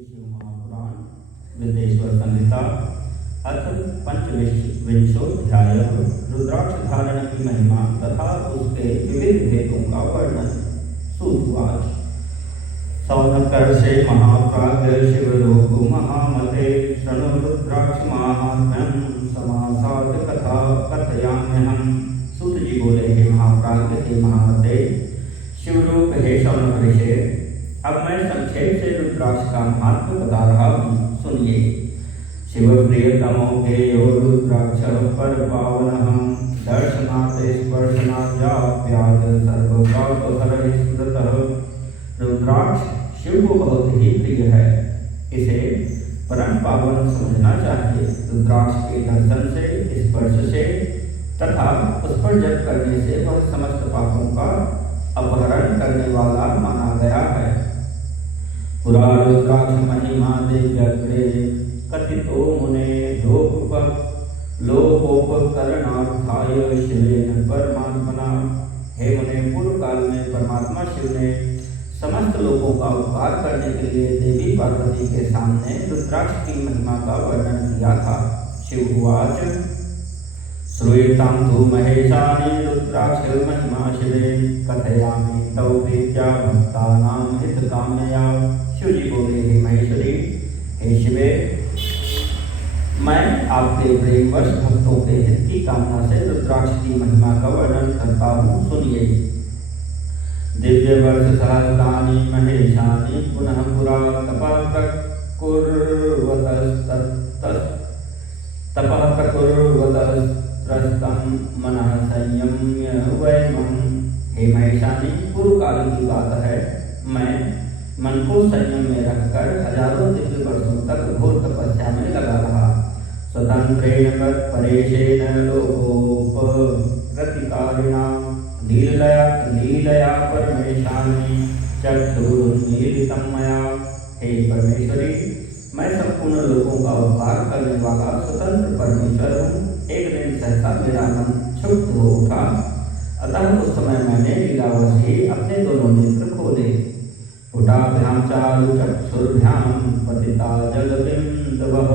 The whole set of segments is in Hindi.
शिव महापुराण विदेश्वर संहिता अथ पंचविंशोध्याय रुद्राक्ष धारण की महिमा तथा उसके विविध भेदों का वर्णन। सूतवाच सौनकर्षे महाप्राज्ञ शिवलोक महामते शृणु रुद्राक्ष महात्म्यं समासाद कथा कथयाम्यहम्। सूत जी बोले, हे महाप्राज्ञ, हे महामते, शिवरूप, हे शौनक ऋषि, अब मैं संक्षेप से रुद्राक्ष का महात्म्य बता रहा हूँ, सुनिए। शिव प्रियतमो हेयो रुद्राक्ष पर पावनः दर्शनात् स्पर्शनाद्याप्यात् सर्वपापहर स्मृतः। रुद्राक्ष शिव को बहुत ही प्रिय है, इसे परम पावन समझना चाहिए। रुद्राक्ष के दर्शन से, स्पर्श से तथा उस पर जप करने से वह समस्त पापों का अपहरण करने वाला माना गया है। पुरा रुद्राक्ष महिमा दिव्यग्रे कथितो मुने लोकोपकरणार्थाय शिवेन परमात्मना। हे मुने, पूर्व काल में परमात्मा शिव ने समस्त लोगों का उपकार करने के लिए देवी पार्वती के सामने रुद्राक्ष की महिमा का वर्णन किया था। शिव उवाच श्रूयतां तु महेशानि रुद्राक्ष महिमा शिवे कथयामि तौ प्रीत्या भक्तानां हितकामया। शिव जी बोले, हे महेश्वरी, हे शिवे, मैं आपके प्रेमवश भक्तों के हित की कामना से रुद्राक्ष की महिमा का वर्णन करता हूँ, सुनिए। दिव्य वर्ष सहस्राणि महेशानि पुनः पुरा तपः प्रकुर्वतस्त्रस्तं मनः संयम्य वैमं। हे महेशानि, पूर्व काल की बात है, मैं मन को संयम में रखकर हजारों दिव्य वर्षों तक घोर तपस्या में लगा रहा। स्वतंत्रेण परेशेन लोकोपरतिकारिणा लीलया परमेशानि चक्षुरुन्मीलितं मया। हे परमेश्वरी, मैं संपूर्ण लोगों का उपकार करने वाला स्वतंत्र परमेश्वर हूँ। एक दिन सहसा मेरा मन क्षुब्ध हो उठा, अतः उस समय मैंने लीलावश ही अपने दोनों नेत्र खोले। पुटाभ्यां चारु चक्षुर्भ्यां पतिता जलबिन्दवः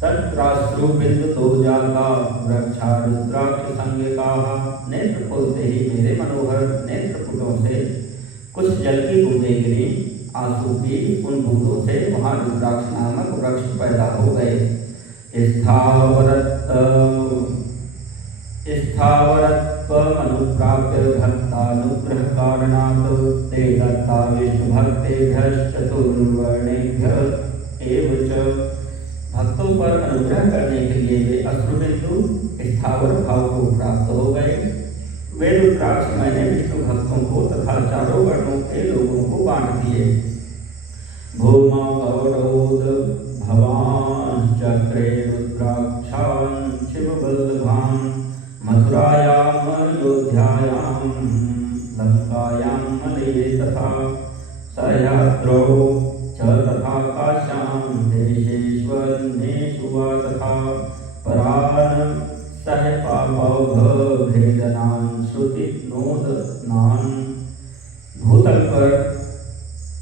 तत्राश्रु बिन्दुतो जाता वृक्षा रुद्राक्ष संज्ञकाः। नेत्र खोलते ही मेरे मनोहर नेत्रपुटों से कुछ जल की बूंदें गिरी। आंसू की उन बूंदों से वहाँ रुद्राक्ष नामक वृक्ष पैदा हो गए। स्थावरत्वमनुप्राप्य भक्तानुग्रह कारणात् ते दत्ता विष्णुभक्तेभ्यश्चतुर्वर्णेभ्यः एव च। भक्तों पर अनुग्रह करने के लिए वे अश्रुबिंदु स्थावर भाव को प्राप्त हो गए। वे रुद्राक्ष मैंने विष्णु भक्तों को तथा चारों वर्णों के लोगों को बांट दिए। भूमा गौरवोद भवांश्चक्रे रुद्राक्षान् शिववल्लभान् मथुरायाम् अयोध्यायां लंकायां मलये तथा सह्याद्रौ च तथा काश्यां देशेष्वन्येषु वा तथा परान् सह पापौघभेदनान् श्रुतिनोदनान्। भूतल पर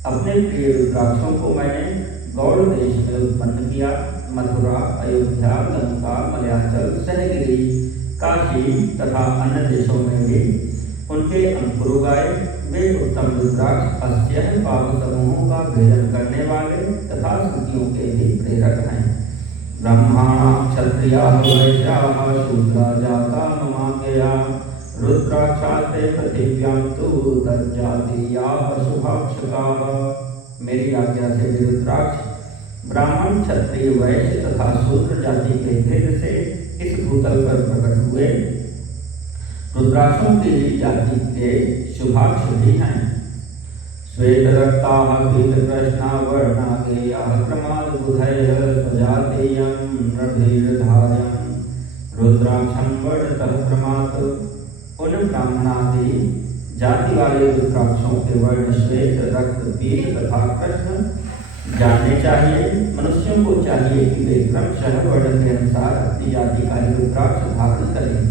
अपने प्रिय रुद्राक्षों को मैंने गौड़ देश में उत्पन्न किया। मथुरा, अयोध्या, लंका, मलयाचल, सहगिरी, काशी तथा अन्य देशों में भी उनके अंकुर उगाए। वे उत्तम रुद्राक्ष अस्य पाप समूहों का भेदन करने वाले तथा श्रुतियों के भी प्रेरक हैं। ब्राह्मणा क्षत्रियाः वैश्याः शूद्रा जाता ममाज्ञया रुद्राक्षास्ते पृथिव्यां तु तज्जातीयाः शुभाक्षकाः। मेरी आज्ञा से वे रुद्राक्ष ब्राह्मण, क्षत्रिय, वैश्य तथा शूद्र जाति के भेद से इस भूतल पर प्रकट हुए। रुद्राक्षों की जाति के शुभाक्ष भी हैं। श्वेतरक्ताः पीतकृष्णा वर्णागेयाः क्रमाद्बुधयः स्वजातीयं नभीर्धार्यं रुद्राक्षं वर्णतः क्रमात्। उन ब्राह्मणादि जाति वाले रुद्राक्षों के वर्ण श्वेत, रक्त, पीत तथा कृष्ण जानने चाहिए। मनुष्यों को चाहिए कि वे क्रमशः वर्ण के अनुसार अपनी जाति का रुद्राक्ष धारण करें।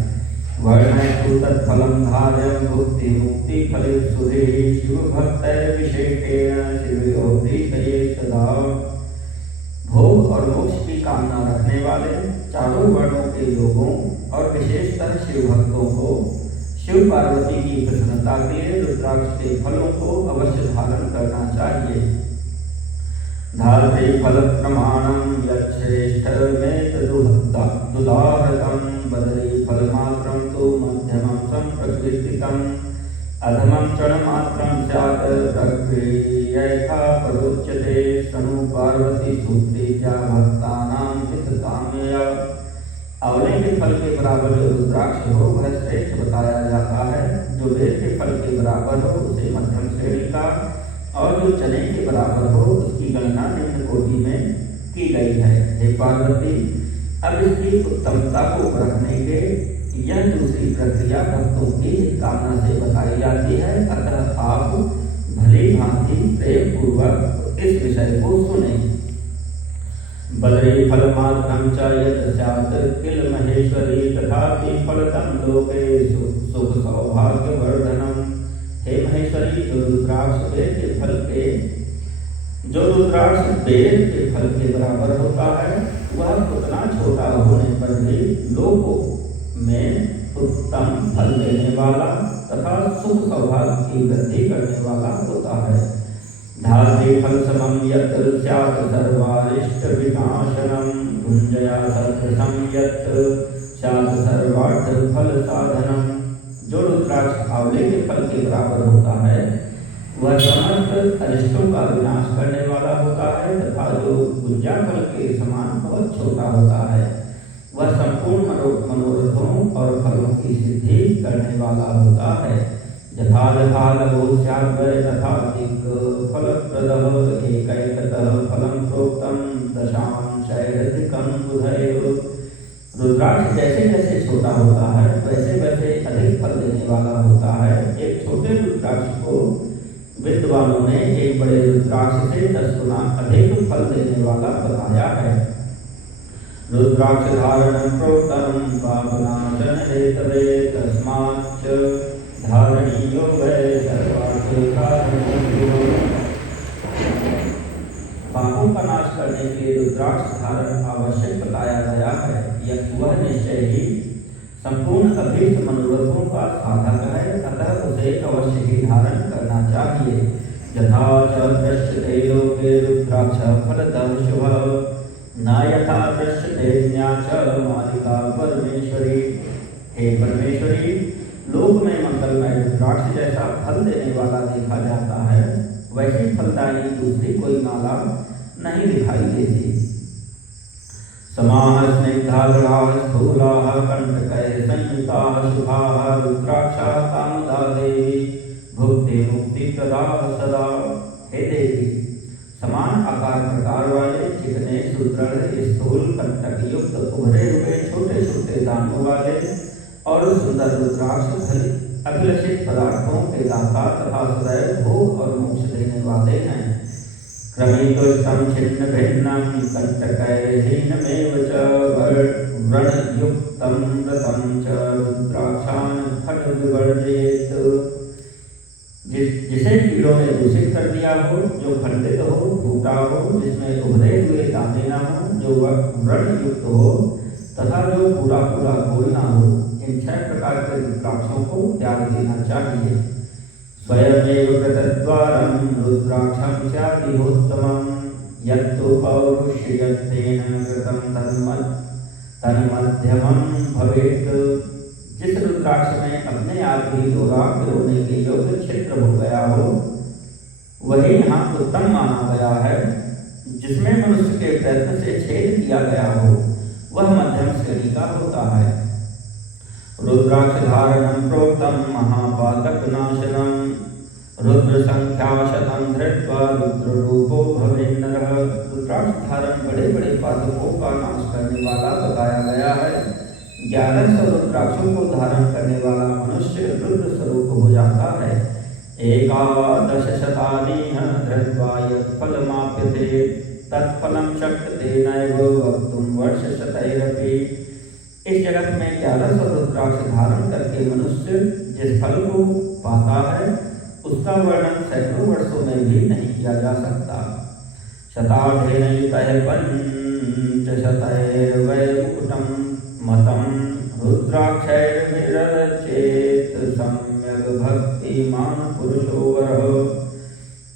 वर्णयतु तत्फलं धार्यं भुक्ति मुक्ति फलितसुधे शिवभक्तैर्विशेषेण शिवयोधीतये सदा। भोग और मोक्ष की कामना रखने वाले चारों वर्णों के लोगों और विशेषतर शिव भक्तों को शिव पार्वती की प्रसन्नता के लिए रुद्राक्ष के फलों को अवश्य धारण करना चाहिए। धात्री फल प्रमाणम यच्छ्रेष्ठ में दुदाहृतम बदरी फल मात्रम तो मध्यमम संप्रकृतिकम अधमं चरणमात्रं स्यात् प्रक्रियैका परोच्यते शृणु पार्वती सूत्रीत्या भक्तानां हितकामया। आंवले के फल के बराबर जो रुद्राक्ष हो वह श्रेष्ठ बताया जाता है। जो बेर के फल के बराबर हो उसे मध्यम श्रेणी का और जो चने के बराबर हो उसकी गणना निम्न कोटि में की गई है। हे पार्वती, अब इसकी उत्तमता को परखने के यह दूसरी प्रक्रिया भक्तों की कामना से बताई जाती है। अतः आप भली भांति प्रेम पूर्वक इस विषय को सुने। बदरी फलमात्रं च यत् स्यात् किल महेश्वरी तथापि फलतं लोके सुख सौभाग्यवर्धनम्। हे महेश्वरी, जो रुद्राक्ष बेर के फल के बराबर होता है वह उतना छोटा होने पर भी लोगों में उत्तम फल देने वाला तथा सुख सौभाग्य की वृद्धि करने वाला होता है। धात्री फल समम यत् स्यात् सर्वारिष्ट विनाशनम गुंजया सदृशम यत् स्यात् सर्वार्थ फल साधनम। जो रुद्राक्ष आंवले के फल के बराबर होता है वह समस्त अरिष्टों का विनाश करने वाला होता है तथा जो गुंजा फल के समान बहुत छोटा होता है वह संपूर्ण मनोरथों और फलों की सिद्धि करने वाला होता है। यथा यथा लघु स्यात् वै तथा फलप्रदः एकैकतः फलं प्रोक्तं दशांशैरधिकं बुधैव। रुद्राक्ष जैसे जैसे छोटा होता है वैसे वैसे अधिक फल देने वाला होता है। एक छोटे रुद्राक्ष को विद्वानों ने एक बड़े रुद्राक्ष से 10 गुना अधिक फल देने वाला बताया है। रुद्राक्ष धारणं प्रोक्तं पापनाशन हेतवे तस्माच्च धारणीयो वै सर्वार्थसाधनो। पापों का नाश करने के लिए रुद्राक्ष धारण आवश्यक बताया गया है। यह वह निश्चय ही संपूर्ण अभीष्ट मनोरथों का साधक है, अतः उसे अवश्य ही धारण करना चाहिए। यथा च दृश्यते लोके रुद्राक्ष फलदः शुभः न यथा दृश्यते न्याच मालिका परमेश्वरी। हे परमेश्वरी, लोक में मंगलमय रुद्राक्ष जैसा फल देने वाला देखा जाता है वैसी फलदायी दूसरी कोई माला नहीं दिखाई देती। समाः स्निग्धाग्राः स्थूलाः कंटकैः संयुताः शुभाः रुद्राक्षाः कामदा देवी भुक्ति मुक्ति प्रदा सदा। हे देवी, समान आकार प्रकार वाले चिकने सुदृढ़ स्थूल कंटक युक्त उभरे हुए छोटे छोटे दानों वाले और सुंदर रुद्राक्ष अभिलषित पदार्थों के दाता तथा सदैव भोग और मोक्ष देने वाले हैं। क्रमितोष्टं छिन्न भिन्नं कंटकैर्हीनमेव च व्रणयुक्तं व्रतं च रुद्राक्षान् खड्गविवर्जयेत्। जिसे कीड़ों ने दूषित कर दिया हो, जो खंडित हो, फूटा हो, जिसमें उभरे हुए दाने न हो, जो व्रण युक्त हो तथा जो पूरा पूरा गोल न हो, इन 6 प्रकार के रुद्राक्षों को त्याग देना चाहिए। स्वयमेव कृतद्वारं रुद्राक्षं स्यादिहोत्तमं यत्तु पौरुषयत्तेन कृतं तन्मध्यमं भवेत्। जिस रुद्राक्ष में अपने आप ही दोहरा पिरोने के योग्य क्षेत्र हो गया हो वही यहाँ उत्तम माना गया है। जिसमें मनुष्य के प्रयत्न से छेद किया गया हो वह मध्यम श्रेणी का होता है। रुद्राक्ष धारणं प्रोक्तं महापातक नाशनम रुद्र संख्या शतं धृत्वा रुद्र रूपो भवेन्नरः। रुद्राक्ष धारण बड़े बड़े पातकों का नाश करने वाला बताया गया है। 1100 रुद्राक्षों को धारण करने वाला मनुष्य रुद्र स्वरूप हो जाता है। 11 शतानीह धृत्वा यत्फलमाप्यते तत्फलं शक्यते नैव वक्तुं वर्षशतैरपि। इस जगत में 1100 रुद्राक्ष धारण करके मनुष्य जिस फल को पाता है उसका वर्णन सैकड़ों वर्षों में भी नहीं किया जा सकता। शताढ्येन युतः पंचशतैर्वैकुटं मतम् रुद्राक्षैर्विरचेत् सम्यग् भक्तिमान् पुरुषो वरः।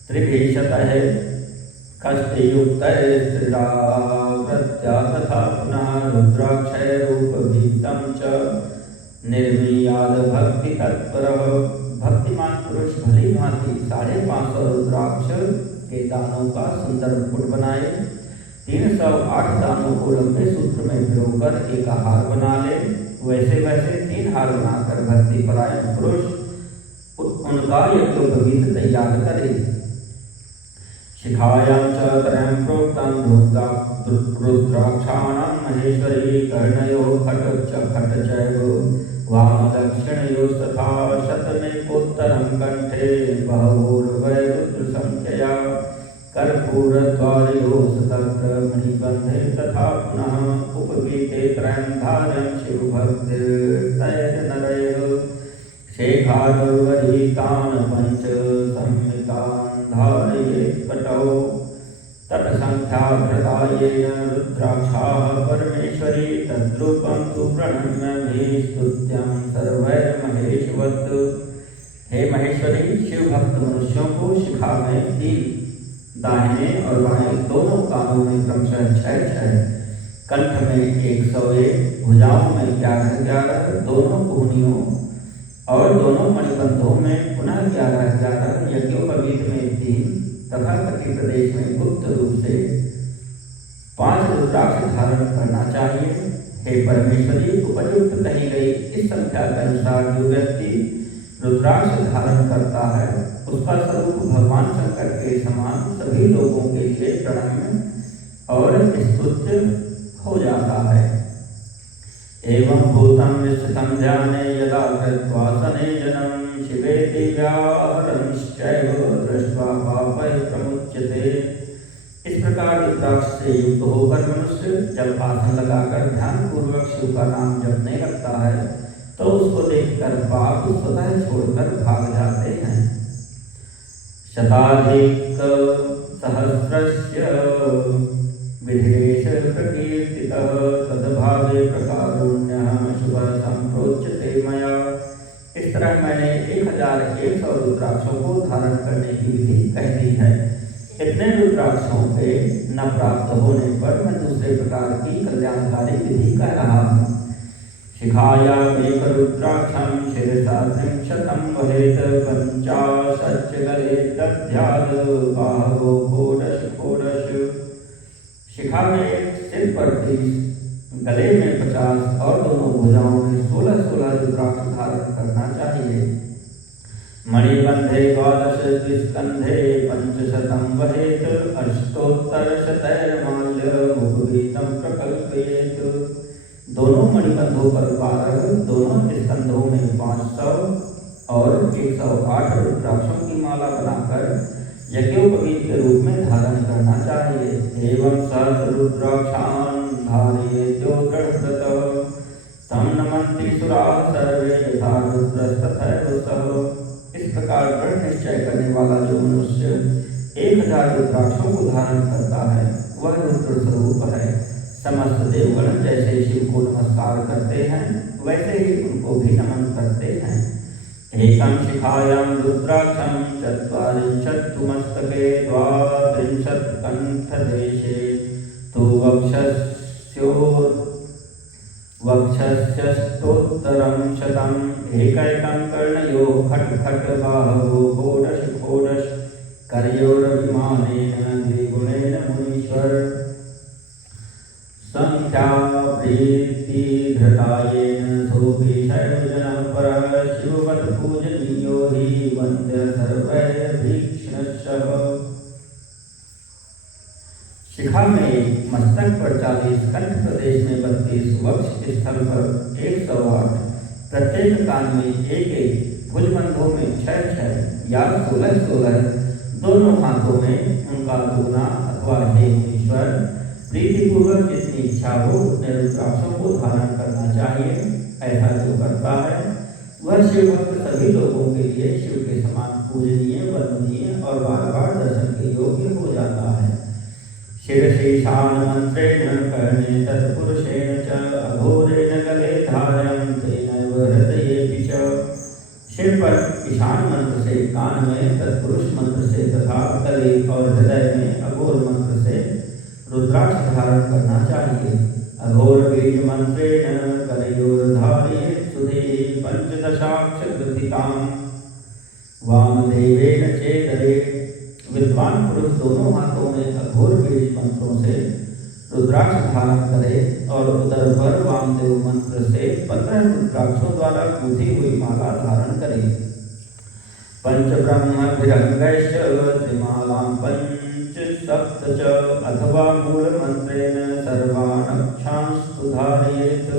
त्रिभिशतैः कष्टयुक्तैस्त्रिरावृत्या तथा पुनः रुद्राक्षैरूपभीतं च निर्मीयाद भक्ति तत्परः। भक्तिमान पुरुष भली भांति 550 रुद्राक्ष के दानों का सुंदर मुकुट बनाए, 308 दानों को लंबे सूत्र में भिगोकर एक हार बना ले। वैसे वैसे 3 हार बनाकर भक्ति परायण पुरुष उनका यज्ञोपवीत तैयार करे। शिखायां च त्रयं प्रोक्तं रुद्राक्षाणां महेश्वरी कर्णयो खट चैव वामदक्षिणयोस्तथा शतमेकोत्तरं कंठे बहवोर्वै रुद्रसंख्यया कर्पूरद्वारयोस्तत्र मणिबन्धे तथा पुनः उपवीते त्रयं धार्यं शिवभक्तिर्तैर्नरैः शेखादुर्वरीतान् पञ्च संहितान् धारयेत् कटौ तत्संख्याधृतायेन रुद्राक्षाः परमेश्वरी तद्रूपं तु प्रणम्य मे स्तुत्यं सर्वैर्महेशवत्। हे महेश्वरी, शिव भक्त मनुष्यों को शिखा में 3, दाहिने और बाएं दोनों कानों में क्रमशः 6, कंठ में 101, भुजाओं में 11, दोनों कोहनियों और दोनों मणिबंधों में पुनः 11, यज्ञोपवीत में 3 तथा कटी प्रदेश में गुप्त रूप से 5 रुद्राक्ष धारण करना चाहिए। हे परमेश्वरी, उपयुक्त कही गई इस संख्या के अनुसार जो व्यक्ति रुद्राक्ष धारण करता है उसका स्वरूप भगवान शंकर के समान सभी लोगों के लिए प्रणम्य और स्तुत्य हो जाता है। एवं भूतं विस्थितं ध्याने यदा कृत्वा शनैर्जनं शिवेति व्याहरंश्चैव दृष्ट्वा पापैः प्रमुच्यते। इस प्रकार रुद्राक्ष से युक्त होकर मनुष्य जब आसन लगाकर ध्यान पूर्वक शिव का नाम जपने लगता है तो उसको देखकर पाप स्वतः छोड़कर भाग जाते हैं। शताधिक सहस्रस्य विधेश प्रकीर्तितः तद्भावे प्रकारुण्यः शुभः संप्रोच्यते मया। इस तरह मैंने 1100 रुद्राक्षों को धारण करने की विधि कह दी है। इतने रुद्राक्षों के न प्राप्त होने पर मैं दूसरे प्रकार की कल्याणकारी विधि कह रहा हूँ। शिखायामेक रुद्राक्षं शिरसा 300 वहेत् 50 गले दध्यात् बाहवो षोडश। शिखा में सिर पर 30, गले में 50 और दोनों भुजाओं में 16 रुद्राक्ष धारण करना चाहिए। मणिबंधे 12 द्विस्कंधे 500 वहेत् अष्टोत्तरशतैर्माल्यमुपवीतं प्रकल्पयेत्। दोनों मणिबंधों पर 12, दोनों स्कंधों में 500 और 108 रुद्राक्षों की माला बनाकर यज्ञोपवीत के रूप में धारण करना चाहिए। एवं सहस्ररुद्राक्षान् धारयेद्यो दृढव्रतः तं नमन्ति सुराः सर्वे यथा रुद्रस्तथैव सः। इस प्रकार दृढ़ निश्चय करने वाला जो मनुष्य 1000 रुद्राक्षों को धारण करता है वह रुद्र स्वरूप है। समस्त देवगण जैसे शिव को नमस्कार करते हैं वैसे ही उनको भी नमन करते हैं। एकं शिखायां रुद्राक्षं 40 तु मस्तके 32 कंठदेशे तु वक्षस्योत्तरं 100 एकैकं कर्णयो खट बाहवो षोडश करयोरभिमानेन द्विगुणेन मुनीश्वर। संख्या प्रीति धृतायेन सोऽपीशैव जनः परः शिववत् पूजनीयो हि वन्द्य सर्वैर्भीक्ष्णशः। शिखा में मस्तक पर 40, कंठ प्रदेश में 32, वक्ष स्थल पर 108, प्रत्येक कान में 1, भुजबंधों में 6 या 16, दोनों हाथों में उनका दुगना अथवा हे मुनीश्वर प्रीतिपूर्वक जितनी इच्छा हो उतने रुद्राक्षों को धारण करना चाहिए। ऐसा जो करता है वह शिव भक्त सभी लोगों के लिए शिव के समान पूजनीय, वंदनीय और बार बार दर्शन के योग्य हो जाता है। शिरशीशान मंत्रेण कर्णे तत्पुरुषेण च अघोरेण गले धारयं तेनैव हृदयेऽपि च। सिर पर ईशान मंत्र से, कान में तत्पुरुष मंत्र से तथा गले और हृदय में अघोर मंत्र से रुद्राक्ष धारण करना चाहिए। अघोर बीज मंत्रेण करयोर्धारयेत् सुधे पंचदशाक्ष ग्रथितां वामदेवेन चेतरे। विद्वान पुरुष दोनों हाथों में अघोर बीज मंत्रों से रुद्राक्ष धारण करे और उदर पर वामदेव मंत्र से 15 रुद्राक्षों द्वारा गूंथी हुई माला धारण करे। पंचब्रह्मभिरंगैश्च त्रिमालां पंच सप्त च अथवा मूलमंत्रेण सर्वानक्षांस्तु धारयेत्।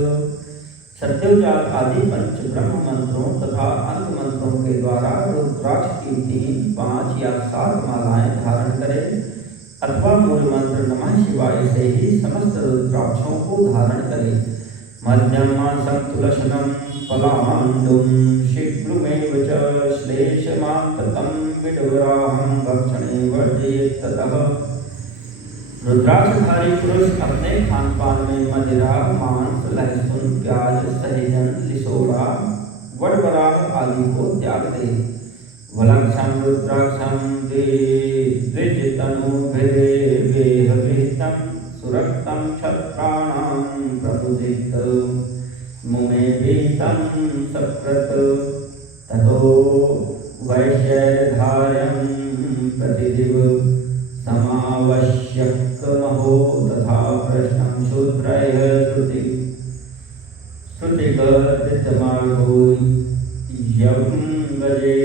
सत्योजात आदि पंच ब्रह्म मंत्रों तथा अंत मंत्रों के द्वारा रुद्राक्ष की 3, 5 या 7 मालाएं धारण करें अथवा मूल मंत्र नमः शिवाय से ही समस्त रुद्राक्षों को धारण करें। मध्यमासं तुलसनं पलाण्डुं शीघ्रमेव च श्लेषमान्तकं विडवराहं भक्षणे वर्जयेत् ततः। रुद्राक्षधारी पुरुष अपने खान पान में मदिरा, मांस, लहसुन, प्याज, सहजन, लिसोड़ा, वडवराह आदि को त्याग दे। वलक्षं रुद्राक्षं द्विजतनुभिर्वेहविहितं सुरक्तं क्षत्राणां प्रमुदित मुमे भीतं सकृत। ततो वैश्यधार्यं प्रतिदिव समावश्यकमहो तथा प्रश्नं शूद्रैः श्रुतिगर्दितमार्गो यं गजे।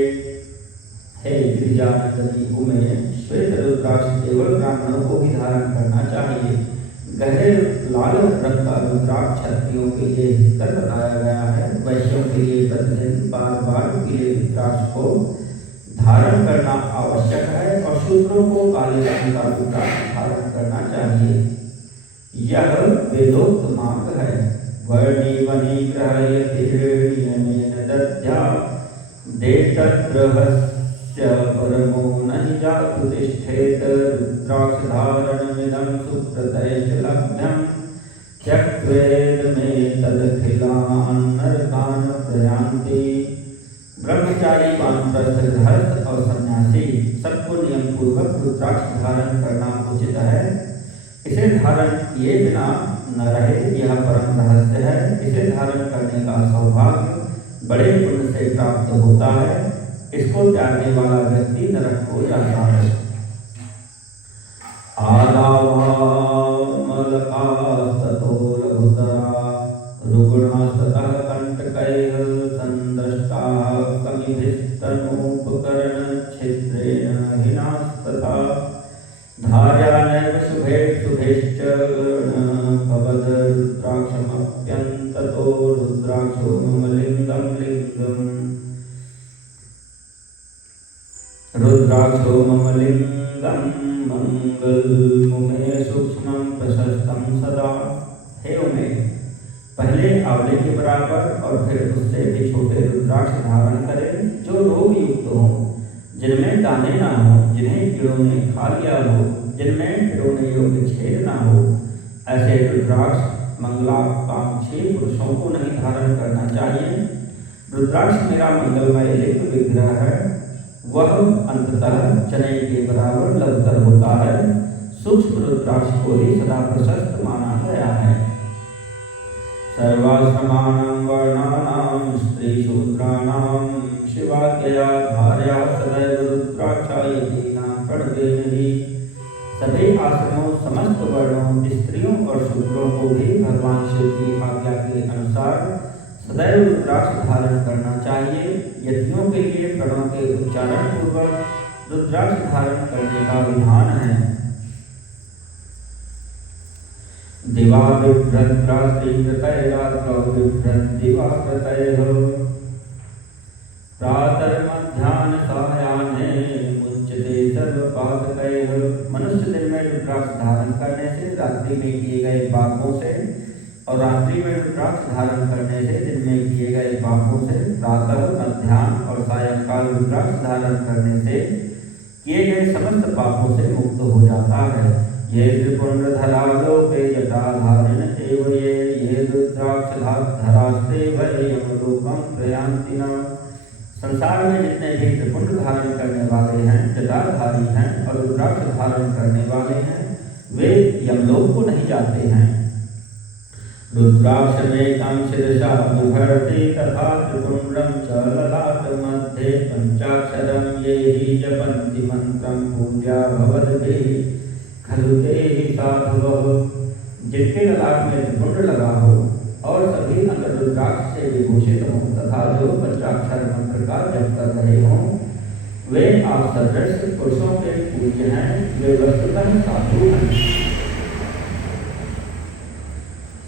हे गिरिजानंदनी उमे, श्वेत रुद्राक्ष केवल ब्राह्मणों को ही धारण करना चाहिए। गहरे लाल रंग का रुद्राक्ष क्षत्रियों के लिए हितकर बताया गया है। वैश्यों के लिए प्रतिदिन बार बार पीले रुद्राक्ष को धारण करना आवश्यक है और शूद्रों को काले रंग का रुद्राक्ष धारण करना चाहिए। यह वेदोक्त मार्ग है। वर्णी वनी ग्रहयतिर्नियमेन दद्या देतद्रहस्य परमो नहि जातु तिष्ठेत। रुद्राक्षधारणमिदं सुकृतैश्च लभ्यं त्यक्त्वेदमेतदखिलान् नरकान् प्रयान्ति। ब्रह्मचारी, वानप्रस्थ, गृहस्थ और सन्यासी सबको नियम पूर्वक रुद्राक्ष धारण करना उचित है। इसे धारण किए बिना न रहे, यह परम रहस्य है। इसे धारण करने का सौभाग्य बड़े पुण्य से प्राप्त होता है। इसको त्यागने वाला व्यक्ति नरक को जाता है। आदावामलकास्ततो लघुतरा रुग्णास्ततः कंटकैः संदष्टाः कमिभिस्तनूपकरणच्छिद्रेण हिनास्तथा। धार्यानैव शुभेश्च भवद रुद्राक्षमप्यन्ततो रुद्राक्षो मम लिंगं लिंगम्। रुद्राक्षो मम लिंगं मंगलमुमे सूक्ष्मं प्रशस्तं सदा। हे उमे, पहले आंवले के बराबर और फिर उससे भी छोटे रुद्राक्ष धारण करें जो रोग युक्त हों, जिनमें दाने ना हो, जिन्हें कीड़ों ने खा लिया हो, जिनमें पिरोने योग्य छेद ना हो। ऐसे रुद्राक्ष मंगलाकांक्षी पुरुषों को नहीं धारण करना चाहिए। रुद्राक्ष मेरा मंगलमय लिंग विग्रह है। वह अंततः चने के बराबर लघुतर होता है। सूक्ष्म रुद्राक्ष को ही सदा प्रशस्त माना गया है। सर्वाश्रमाणां वर्णानां स्त्रीशूद्राणां शिवाज्ञया धार्या सदैव रुद्राक्षायतीनां प्रणवेन हि। सभी आश्रमों, समस्त वर्णों, स्त्रियों और शूद्रों को भी भगवान शिव की आज्ञा के अनुसार सदैव रुद्राक्ष धारण करना चाहिए। यतियों के लिए प्रणव के उच्चारण पूर्वक रुद्राक्ष धारण करने का विधान है। दिवा बिभ्रद्रात्रिकृतैरात्रौ बिभ्रद्दिवाकृतैः प्रातर्मध्याह्न सायाह्ने मुच्यते सर्व पातकैः। मनुष्य दिन में रुद्राक्ष धारण करने से रात्रि में किए गए पापों से और रात्रि में रुद्राक्ष धारण करने से दिन में किए गए पापों से, प्रातः, मध्याह्न और सायंकाल रुद्राक्ष धारण करने से किए गए समस्त पापों से मुक्त हो जाता है। ये त्रिपुंडधरा लोके जटाधारिण एव ये रुद्राक्ष धरास्ते वै यमलोकं प्रयान्ति न। संसार में जितने भी त्रिपुंड धारण करने वाले हैं, जटाधारी हैं और रुद्राक्ष धारण करने वाले हैं, वे यमलोक को नहीं जाते हैं। रुद्राक्षमेकं शिरसा बिभर्ति तथा त्रिपुण्ड्रं च ललाटमध्ये पंचाक्षरं ये हि जपन्ति मंत्रं पूज्या भवद्भिः खलु ते हि साधवः। जिनके ललाट में त्रिपुंड लगा हो और सभी अंग रुद्राक्ष से विभूषित हों तथा जो पंचाक्षर मंत्र का जप कर रहे हों, वे आप सदृश पुरुषों के पूज्य हैं, वे वस्तुतः साधु हैं।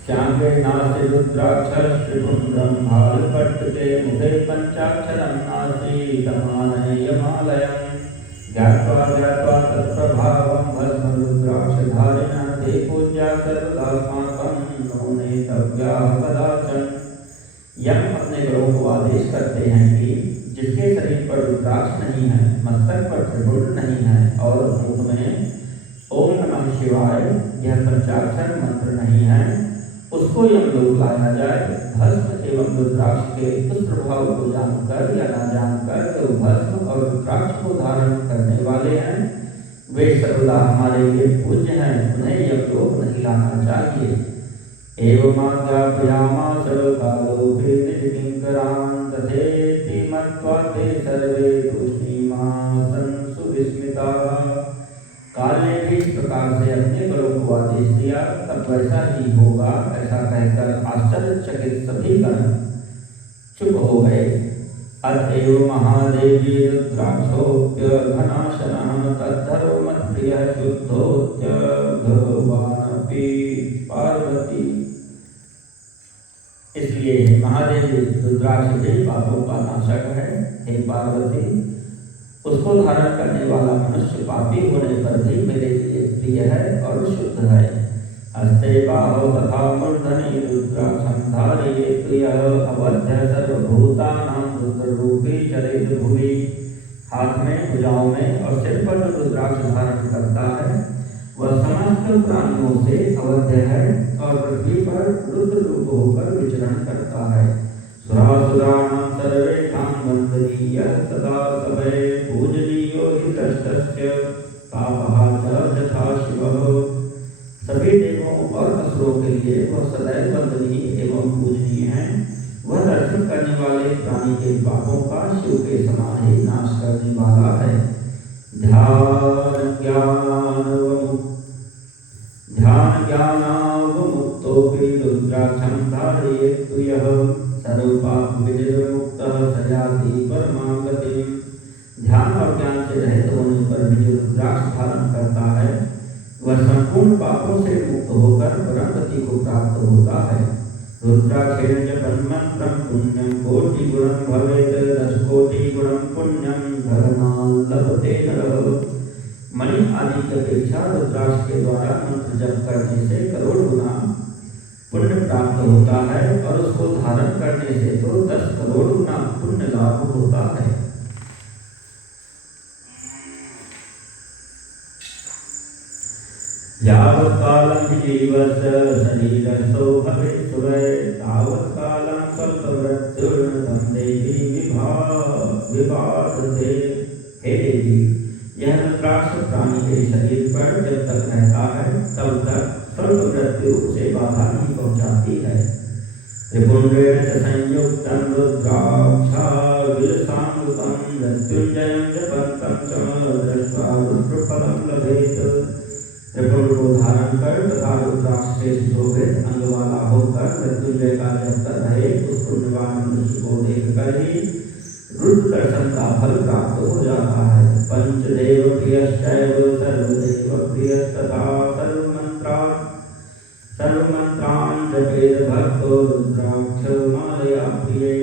श्यामे नासि रुद्राक्षस्त्रिपुण्ड्रं भालपट्टके मुखे पंचाक्षरं नासीतमानयमालयं ज्ञात्वा ज्ञात्वा तत्प्रभावं भस्म रुद्राक्षधारिणः ते पूज्या सर्वदास्माकं नो नेतव्याः कदाचन। यम अपने गुरुओं को आदेश करते हैं कि जिसके शरीर पर रुद्राक्ष नहीं है, मस्तक पर त्रिपुंड नहीं है और मुख में ओम नमः शिवाय यह पंचाक्षर मंत्र नहीं है, उसको यमलोक लाया जाए। भस्म एवं रुद्राक्ष के उस प्रभाव को जानकर या न जानकर जो भस्म और रुद्राक्ष को धारण करने वाले हैं, वे सर्वदा हमारे लिए पूज्य हैं, उन्हें यमलोक नहीं लाना चाहिए। एवमाज्ञापयामास कालोऽपि निजकिङ्करान् तथेति मत्वा ते सर्वे तूष्णीमासन् सुविस्मिताः। काल ने भी इस प्रकार से अपने बलों को आदेश दिया, तब वैसा ही होगा ऐसा कहकर आश्चर्यचकित सभी गण चुप हो गए। अतएव महादेवी रुद्राक्षोप्य घनाशनः तद्धरो मत्प्रियः शुद्धोच्च भगवानपि पार्वती। इसलिए महादेवी रुद्राक्ष के पापों का नाशक है। हे पार्वती, उसको धारण करने वाला मनुष्य पापी होने पर भी मेरे लिए प्रिय है और शुद्ध है। हस्ते बाहो तथा मूर्धनि रुद्राक्षं धारयेत् यः अवध्य सर्वभूतानां रुद्ररूपी चरेत् भुवि। हाथ में, भुजाओं में और सिर पर जो रुद्राक्ष धारण करता है, वह समस्त प्राणियों से अवध्य है और पृथ्वी पर रुद्र रूप होकर विचरण करता है। सुरासुराणां सर्वेषां वन्दनीयः सदा सवै पूजनीयो हि द्रष्टस्य तापः च यथा शिवः। सभी देवों और असुरों के लिए वह सदैव वंदनीय एवं पूजनीय है। वह दर्शन करने वाले प्राणी के पापों का शिव के समान ही नाश करने वाला है। ध्यान ज्ञानावमुक्तोऽपि रुद्राक्षं धारयेत् यः सर्वपाप विनिर्मुक्तः स याति परमां गतिम्। ध्यान और ज्ञान से रहित होने पर भी जो रुद्राक्ष धारण करता है, वह संपूर्ण पापों से मुक्त होकर परम गति को प्राप्त होता है। रुद्राक्षेण जपन् मंत्रं पुण्यं कोटिगुणं भवेत् 10 कोटि गुणं पुण्यं धर्मान् लभते नरः। मणि आदि की अपेक्षा रुद्राक्ष के द्वारा मंत्र जप करने से करोड़ गुना पुण्य प्राप्त होता है और उसको धारण करने से तो 10 करोड़ गुना पुण्य लाभ होता है। यावत् कालं जीवस्य शरीरस्थो भवेत् सुरे तावत् कालं स्वल्पमृत्युर्न देवी विवादते। हे देवी, यह रुद्राक्ष प्राणी के शरीर पर जब तक रहता है तब तक स्वल्प मृत्यु से बाधा नहीं पहुंचाती है। त्रिपुंडेन च संयुक्तं रुद्राक्षा विलसाङ्गुकं मृत्युंजयं जपन्तं च दृष्ट्वा रुद्रफलं लभेत्। त्रिपुंड को धारण कर तथा रुद्राक्ष से सुशोभित अंग वाला होकर मृत्युंजय का जप कर रहे उस पुण्यवान मनुष्य को देखकर ही रुद्र दर्शन का फल प्राप्त हो जाता है। पंचदेव प्रियश्चैव सर्वदेव प्रियस्तथा सर्वमंत्रान् जपेत् भक्तो रुद्राक्ष मालया प्रिये।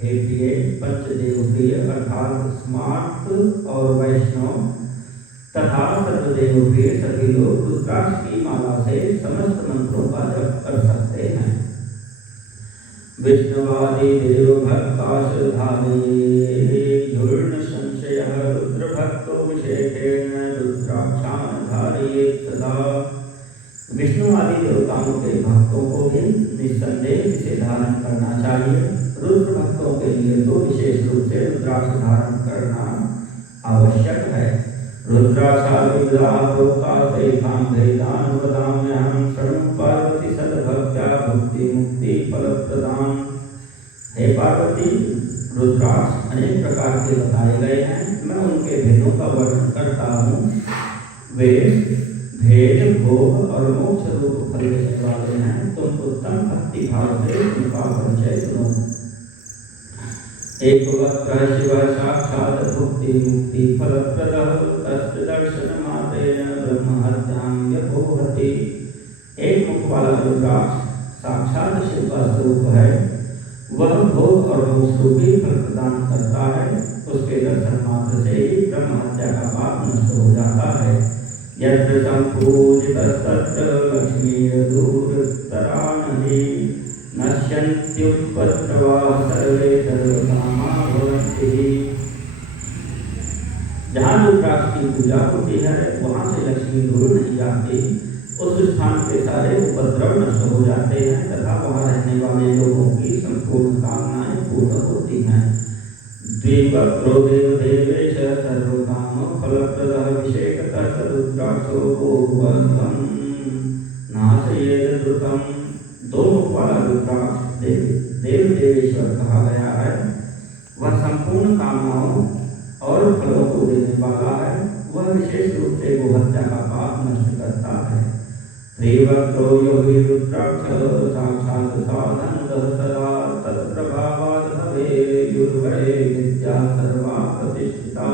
हे प्रिय, पंचदेव प्रिय अर्थात स्मार्त और वैष्णव तथा सर्वदेव प्रिय सभी लोग रुद्राक्ष की माला से समस्त मंत्रों का जप कर सकते हैं। विष्णुवादि देव भक्ताश्रधाने युर्ण संशय रुद्र भक्तो विशेषेण रुद्राक्षान धारयेत् सदा। विष्णु आदि देवताओं के भक्तों को भी निस्संदेह इसे धारण करना चाहिए। रुद्र भक्तों के लिए तो विशेष रूप से रुद्राक्ष धारण करना आवश्यक है। पार्वती सद्भक्त्या भक्ति मुक्ति फलप्रदान। हे पार्वती, रुद्राक्ष अनेक प्रकार के बताए गए हैं, मैं उनके भेदों का वर्णन करता हूँ। वे भेद भोग और मोक्ष रूप फल देने वाले हैं। तुम उत्तम भक्ति भाव से उनका परिचय सुनो। एक वक्त्र शिव साक्षात भुक्ति मुक्ति फलप्रदः तस्य दर्शन मात्रेण ब्रह्म हत्यां यपोहति। एक मुख वाला रुद्राक्ष साक्षात शिव का स्वरूप है। वह भोग और मोक्ष रूपी फल प्रदान करता है। उसके दर्शन मात्र से ही ब्रह्म हत्या का पाप नष्ट हो जाता है। यत्र संपूजितस्तत्र लक्ष्मीर्दूरतरानहि नश्यन्त्युपद्रवाः सर्वे सर्वकामा भवन्ति। जहाँ रुद्राक्ष की पूजा होती है वहाँ से लक्ष्मी दूर नहीं जाती। उस स्थान के सारे उपद्रव नष्ट हो जाते हैं तथा वहाँ रहने वाले लोगों की संपूर्ण कामनाएं पूर्ण होती हैं। द्विवक्रो देवेश सर्वकाम फलप्रदः विशेषतः रुद्राक्षो गोवर्धन नाशयेत् द्रुतं। दो मुख वाला रुद्राक्ष देव देवेश्वर कहा गया है। वह संपूर्ण कामनाओं और फलों को देने वाला है। वह विशेष रूप से गोहत्या का पाप नष्ट करता है। त्रिवक्रो योगी रुद्राक्ष साक्षात् साधनः सदा तत्प्रभावात् भवेयुर्वरे विद्या सर्वा प्रतिष्ठिता।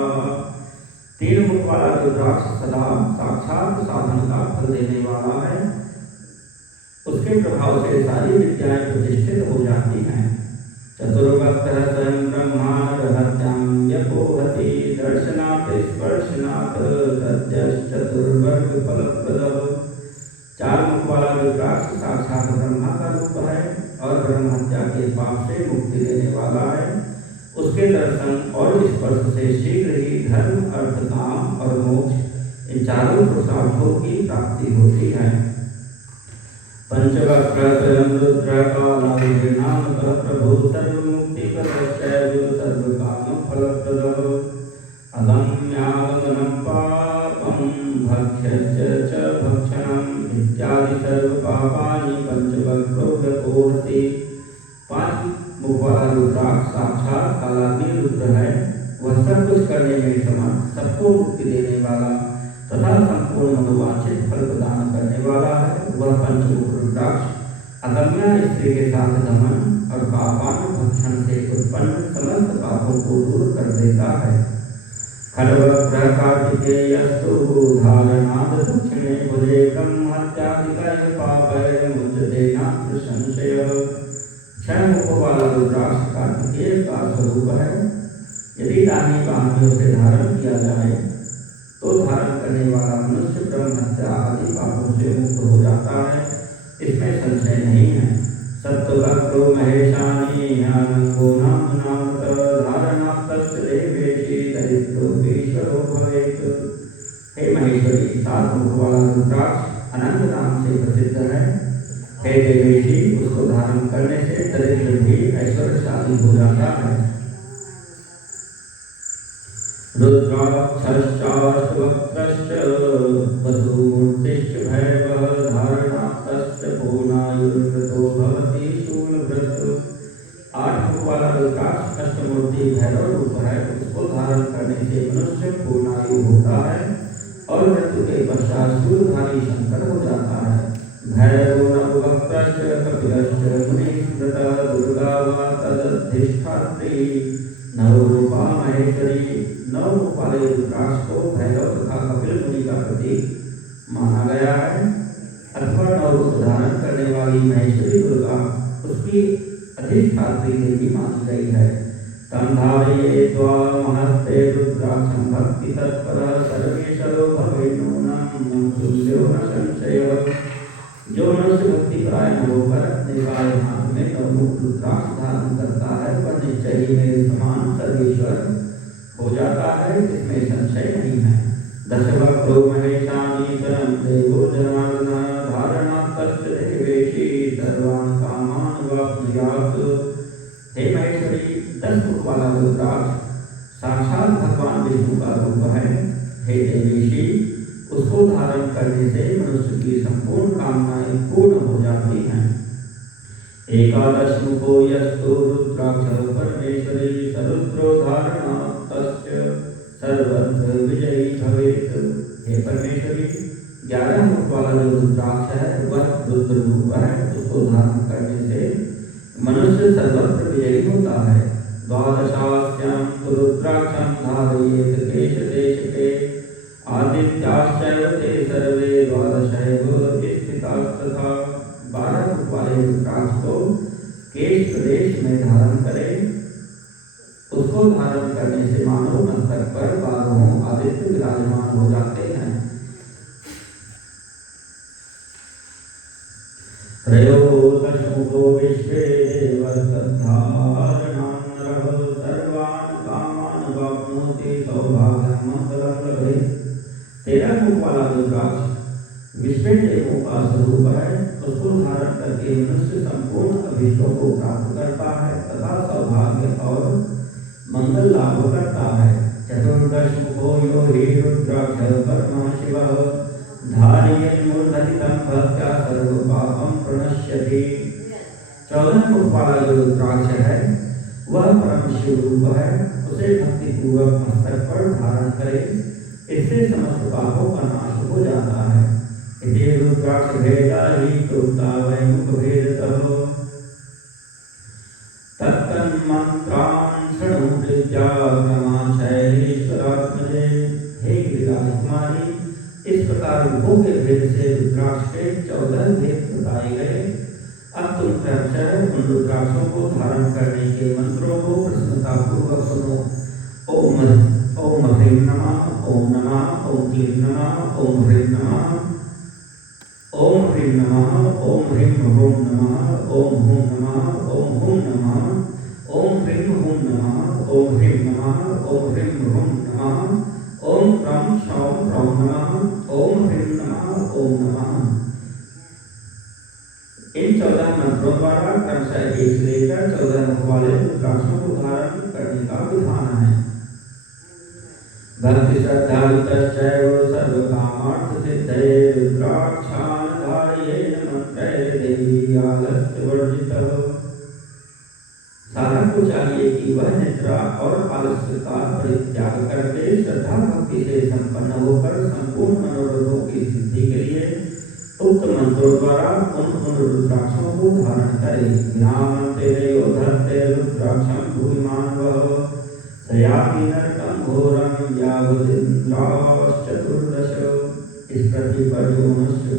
तीन मुख वाला रुद्राक्ष सदा साक्षात साधन का फल देने वाला है। उसके प्रभाव से सारी विद्याएं प्रतिष्ठित हो जाती हैं। चतुर्वक्त्र स्वयं ब्रह्माण्डहत्यां यपोहति दर्शनात् स्पर्शनात् सद्यश्चतुर्वर्ग फलप्रदः। चार मुख वाला रुद्राक्ष साक्षात ब्रह्मा का रूप है और ब्रह्म हत्या के पाप से मुक्ति देने वाला है। उसके दर्शन और स्पर्श से शीघ्र ही धर्म अर्थ काम और मोक्ष इन चारों पुरुषार्थों की प्राप्ति होती है। पंचवक्त्र स्वयं रुद्रकालाभिर्नामकः प्रभु सर्वमुक्तिप्रदश्चैव सर्वकाम फलप्रदः अदम्यागमनं पापं भक्ष्यश्च च भक्षणम् इत्यादि सर्वपापानि पंचवक्रो व्यपोहति। पांच मुख वाला रुद्राक्ष साक्षात कालाग्नि रुद्र है। वह सब कुछ करने में समर्थ, सबको मुक्ति देने वाला तथा संपूर्ण मनोवांछित फल प्रदान करने वाला है। वह पंचमुख रुद्राक्ष अदम्य स्त्री के साथ दमन और पापान भक्षण से उत्पन्न समस्त पापों को दूर कर देता है। खड्गवक्त्र कार्तिकेयस्तु धारणात् दक्षिणे भुजे ब्रह्महत्यादिकैः पापैर्मुच्यते नात्र संशयः। छह मुखों वाला रुद्राक्ष कार्तिकेय का स्वरूप है। यदि दाहिनी बाहुओं से धारण किया जाए तो धारण करने वाला मनुष्य ब्रह्म हत्या आदि पापों से मुक्त हो जाता है, इसमें संशय नहीं है। सप्तवक्रो महेशानी आनंदो नाम धारणास्तस्य देवेशी दरिद्रोपीश्वरो भवेत्। हे महेश्वरी, सात मुख वाला रुद्राक्ष अनंत नाम से प्रसिद्ध है। हे देवेशी, उसको धारण करने से दरिद्र भी ऐश्वर्यशाली हो जाता है। रुद्राक्षश्चाष्टवक्त्रश्च वसुमूर्तिश्च भैरवः धारणास्तस्य पूर्णायुर्व्रतो भवति शूलव्रत। आठ मुख वाला रुद्राक्ष अष्टमूर्ति भैरव रूप है। उसको धारण करने से मनुष्य पूर्णायु होता है और मृत्यु के पश्चात शूलधारी शंकर हो जाता है। भैरवो नववक्त्रश्च कपिलश्च मुनिस्मृतः दुर्गा वा तदधिष्ठात्री नवरूपा महेश्वरी। नौ मुख वाले रुद्राक्ष को भैरव तथा कपिल मुनि का प्रतीक माना गया है अथवा नौ रूप धारण करने वाली महेश्वरी दुर्गा उसकी अधिष्ठात्री देवी मानी गई है। तंधारये त्वामहस्ते रुद्राक्षं भक्ति तत्परः सर्वेशरो भवेत् करने से मनुष्य की संपूर्ण कामनाएं पूर्ण हो जाती हैं। एकादश मुखो यस्तु रुद्राक्ष परमेश्वरी सरुद्रो धारणा तस्य सर्वत्र विजयी भवेत्। हे परमेश्वरी, 11 मुख वाला जो रुद्राक्ष है वह रुद्र रूप है, उसको धारण करने से मनुष्य सर्वत्र विजयी होता है। द्वादशास्यां तु रुद्राक्षं धारयेत् केश देशके आदित्याश्चैव ते सर्वे द्वादशैव स्थितास्तथा। 12 मुख वाले रुद्राक्ष को केश प्रदेश में धारण करें। उसको धारण करने से मानव मस्तक पर 12 आदित्य विराजमान हो जाते हैं। त्रयोदशमुखो विश्वे देवस्तद्धारणान्नरः सर्वान् कामान् वाप्नोति सौभाग्यं मङ्गलं लभेत्। 13 मुख वाला रुद्राक्ष विश्व देवों का स्वरूप है, उसको धारण करके मनुष्य संपूर्ण अभीष्टों को प्राप्त करता है तथा सौभाग्य और मंगल लाभ करता है। चतुर्दश मुखो यो हि रुद्राक्ष परमः शिवः धारयन् मूर्धनितं भक्त्या सर्वपापं प्रणश्यति। 14 मुख वाला जो रुद्राक्ष है वह परम शिव रूप है, उसे भक्ति पूर्वक मस्तक पर धारण करें, इससे समस्त पापों का नाश हो जाता है। इति रुद्राक्ष भेदा हि प्रोक्ता वै मुख भेदतः तत्तन्मन्त्रान् शृणु विद्याक्रमाचैश्वरात्मजे। हे गिरिराज कुमारी, इस प्रकार मुखों के भेद से रुद्राक्ष के 14 भेद बताए गए। अब तुम क्रमशः उन रुद्राक्षों को धारण करने के मंत्रों को प्रसन्नता पूर्वक सुनो। ओम ह्रीं नमः, ओम नमः, ओम क्लीं नमः, ओम ह्रीं नमः, ओम ह्रीं नमः, ओम ह्रीं ह्रूं नमः, ओम हूं नमः, ओम हूं नमः, ओम ह्रीं हूं नमः, ओम ह्रीं नमः, ओम ह्रीं ह्रूं नमः, ओम क्रं क्षौं क्रौं नमः, ओम ह्रीं नमः, ओम नमः। इन 14 मंत्रों द्वारा क्रमशः 1 से लेकर 14 मुख वाले रुद्राक्षों को धारण करने का विधान है। भक्ति श्रद्धायुतश्चैव सर्वकामार्थ सिद्धये रुद्राक्षान् धारयेन् मंत्रैर्देवी आलस्यवर्जितः। साधक को चाहिए कि वह निद्रा और आलस्य का परित्याग करके श्रद्धा भक्ति से संपन्न होकर संपूर्ण मनोरथों की सिद्धि के लिए उक्त मंत्रों द्वारा उन रुद्राक्षों को धारण करे। विनामन्त्रेणयोद्धत्ते रुद्राक्षं भूमिमानवः सयाति नरकं घोरं यावदिन्द्राश्चतुर्दश। इस पृथ्वी पर जो मनुष्य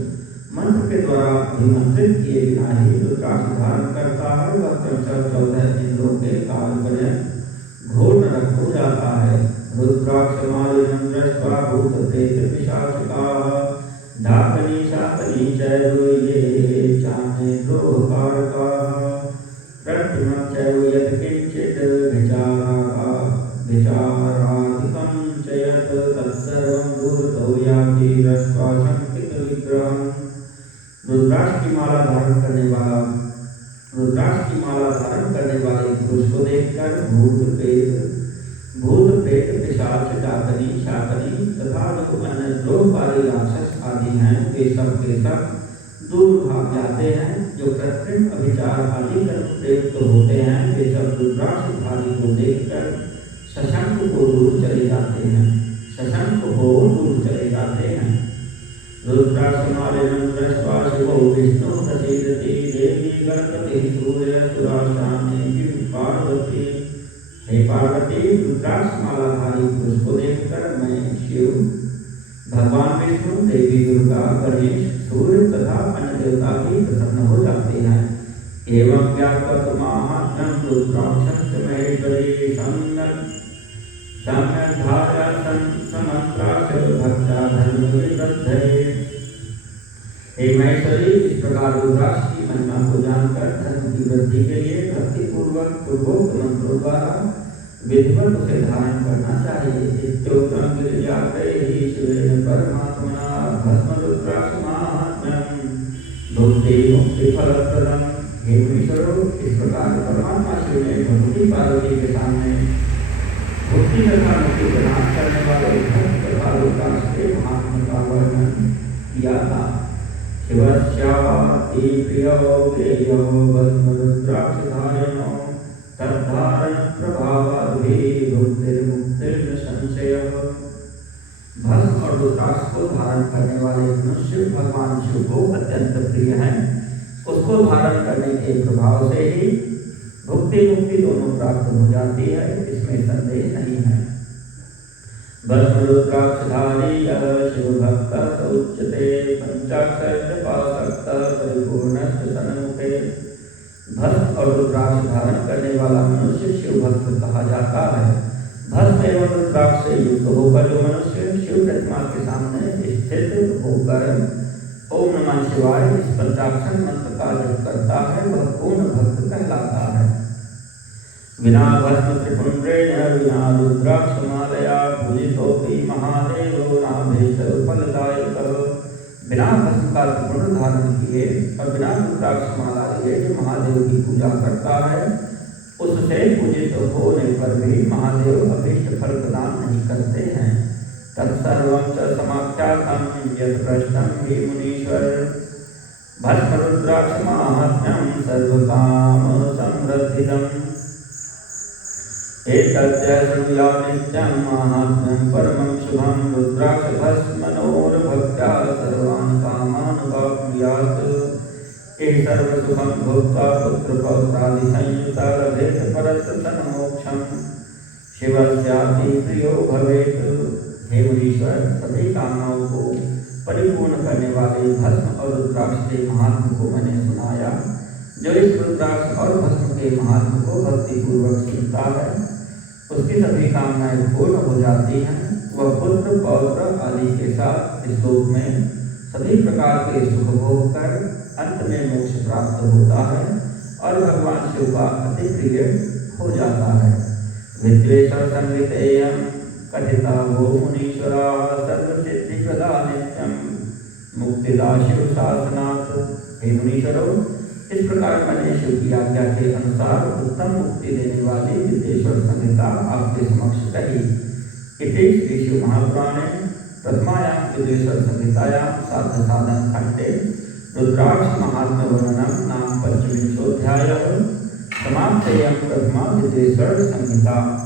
मंत्र के द्वारा अभिमंत्रित किए बिना ही रुद्राक्ष धारण करता है वह क्रमशः 14 इंद्रों के काल पर्यंत घोर नरक हो जाता है। रुद्राक्षमालिनं दृष्ट्वा भूतप्रेत पिशाचकाः डाकनी शाकनी चैव ये चान्ये द्रोहकारकाः प्रद्युम्नं चैव यत्किञ्चित् विचारादिकं च यत् तत्सर्वं दूरतो याति दृष्ट्वा शङ्कितविग्रहम्। रुद्राक्ष की माला धारण करने वाले पुरुष को देखकर भूत प्रेत पिशाच डाकनी शाकनी तथा जो अन्य द्रोहकारी राक्षस आदि हैं वे सब के सब दूर भाग जाते हैं। जो कृत्रिम अभिचार आदि कर्म प्रयुक्त होते हैं वे सब रुद्राक्षधारी को देखकर शशंक को दूर चले जाते हैं। रुद्राक्षमालिनं दृष्ट्वा शिवो विष्णु प्रसीदति देवी गणपतिः सूर्यसुराशान्ति पार्वती। हे पार्वती, रुद्राक्ष मालाधारी पुरुष को देखकर मैं शिव, भगवान विष्णु, देवी दुर्गा, गणेश, सूर्य तथा अन्य देवता भी प्रसन्न हो जाते हैं। एवं व्यापक महात्म्यं रुद्राक्षस्य महेश्वरी सम्यक् धारया समन्त्राक्ष भक्ता धर्मविवृद्धये। हे महेश्वरी, इस प्रकार रुद्राक्ष की महिमा को जानकर धर्म की वृद्धि के लिए भक्ति पूर्वक पूर्वोक्त मंत्रों द्वारा विधिवत उसे धारण करना चाहिए। इत्योक्तं गिरिजाग्रैः शिवेन परमात्मना भस्म रुद्राक्ष माहात्म्यं भुक्ति मुक्ति फलप्रदं। हे मुनीश्वरों, इस प्रकार परमात्मा शिव ने भगवती पार्वती के सामने भक्ति तथा मुक्ति प्रदान करने वाले भक्त तथा रुद्राक्ष के महात्म्य का वर्णन किया था। शिवस्याति प्रियो गेयो भस्मरुद्राक्षधारिणो तद्धारण प्रभावाद्भिः भुक्तिर्मुक्तिर्न संशयः। भस्म और रुद्राक्ष को धारण करने वाले मनुष्य भगवान शिव को अत्यंत प्रिय हैं। उसको धारण करने के प्रभाव से ही भुक्ति मुक्ति दोनों प्राप्त हो जाती है, इसमें संदेह नहीं है। भस्म रुद्राक्षधारी शिव भक्त स उच्यते पंचाक्षरपासक्त परिपूर्णस्य सन्मुखे। भस्म और रुद्राक्ष धारण करने वाला मनुष्य शिव भक्त कहा जाता है। भस्म एवं रुद्राक्ष से युक्त होकर जो मनुष्य शिव प्रतिमा के सामने स्थित होकर ओम नमः शिवाय इस पंचाक्षर मंत्र का जप करता है, वह पूर्ण भक्त कहलाता है। विना भस्म त्रिपुंड्रेण विना रुद्राक्षमालया पूजितोऽपि महादेवो नाभीष्टफलदायकः। बिना भस्म का त्रिपुंड धारण किए और बिना रुद्राक्षमाला लिए जो महादेव की पूजा करता है, उससे पूजित होने पर भी महादेव अभीष्ट फल प्रदान नहीं करते हैं। तत्सर्वं च समाख्यातं यत् पृष्ठं हि मुनीश्वर। भस्म रुद्राक्ष माहात्म्यं सर्वकाम समृद्धिदम्। एतद्य श्रुया नित्यं माहात्म्यं परमं शुभं। रुद्राक्ष भस्मनोर्भक्त्या सर्वान् कामान् वाप्नुयात्। ये सर्वसुखं भोक्त्वा पुत्रपौत्रादि संयुता लभेत परतसन्मोक्षं। शिवस्याति प्रियो भवेत्। हे मुनीश्वर, सभी कामनाओं को परिपूर्ण करने वाले भस्म और रुद्राक्ष के महात्म को मैंने सुनाया। जो इस रुद्राक्ष और भस्म के महात्म को भक्ति पूर्वक सुनता है, उसकी सभी कामनाएं पूर्ण हो जाती हैं। वह पुत्र पौत्र आदि के साथ इस लोक में सभी प्रकार के सुख भोग कर अंत में मोक्ष प्राप्त होता है और भगवान शिव का अति प्रिय हो जाता है। विद्वेषर संवितेयं कथिता वो मुनीश्वरा सर्वसिद्धि प्रदा नित्यं मुक्तिदा शिव शासनात्। हे मुनीश्वरों, इस प्रकार मैंने शिव की आज्ञा के अनुसार उत्तम मुक्ति देने वाली विद्वेश्वर संहिता आपके समक्ष कही। इति श्री शिव महापुराणे प्रथमायां विद्वेश्वर संहितायां साध्य साधन खंडे रुद्राक्ष महात्म्य वर्णनम नाम 25 समाप्तयं प्रथमा विद्वेश्वर संहिता।